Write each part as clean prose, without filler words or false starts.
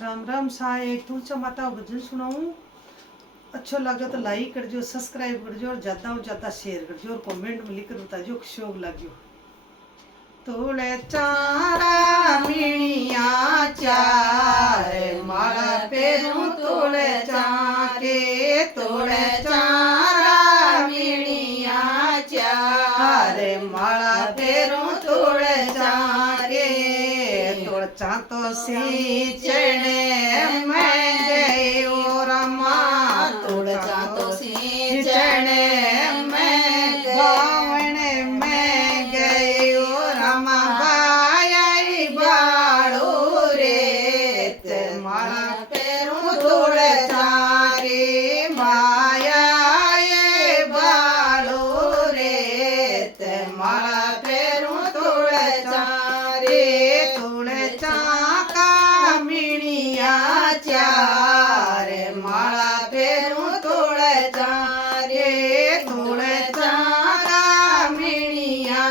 राम राम साए तुलसा माता का भजन सुनाऊं। अच्छा लगे तो लाइक कर जो, सब्सक्राइब कर जो और ज़्यादा शेयर कर जो और कमेंट में लिख कर बता जो शौक लग्यो। तोड़े चारा मिणिया चार माला पेरू तोड़े चाके तोड़े चारा मिणिया चार माला पेरू तोड़े चाके तोड़ चा तो सींचने मैं गई और माँ तोड़ चा तो सींचने मैं गावने में गई और माँ बाई बाड़ू रे माला पेरू तोड़े चारी माया ये बाड़ू रे माला पेरू तोड़े चारी तोड़े चाका मिणिया चार माला पेरू तोड़े चारे तोड़े चाका मिणिया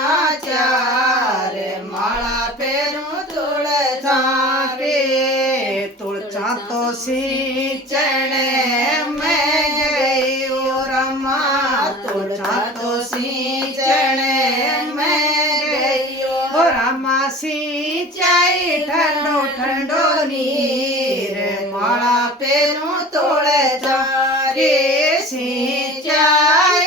चार माला पेरू तोड़े चारे तुलचा तो सींचने मैं गई और माँ तुलचा तो सींचने मैं गई और माँ सिंचाई ठंडो ठंडो नीर माला पेरू तोड़े चारे सिंचाई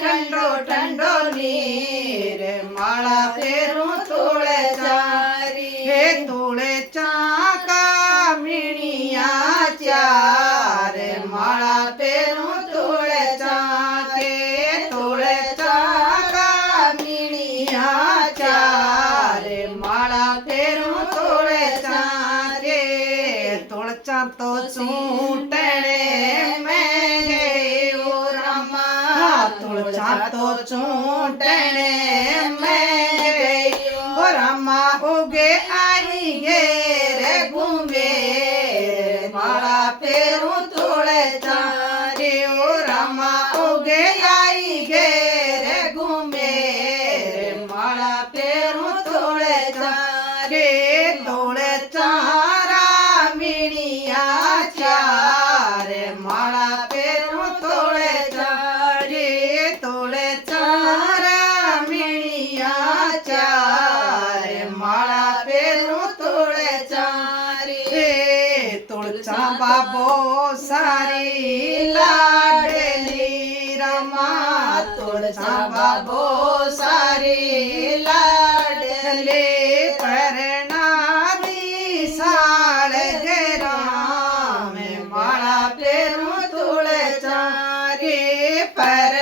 ठंडो ठंडो नीर माला पेरू तोड़े चारी हे तोड़े चाका मिणिया चार माला पेरू तोड़े चाके तोड़े चाका मिणिया चार माला पेरू तोड़े चारे तुलचा तो चूटने मैं गई और माँ तुलचा तो चूटने मैं गई और माँ उगे आई घेरे घूमे माला पेरू तोड़े चारे और माँ उगे आई घेरे घूमे माला पेरू तोड़े चारे तोड़े चारा मिणिया चार माला पेरू तोड़े चारे तोड़े चारा मिणिया चार माला पेरू तोड़े चारे तुलचा बाबो सारी लाडली रमा तुलचा बाबो सारी लाडले परणारी साळ गराम माला पेरू तोड़े चारे पर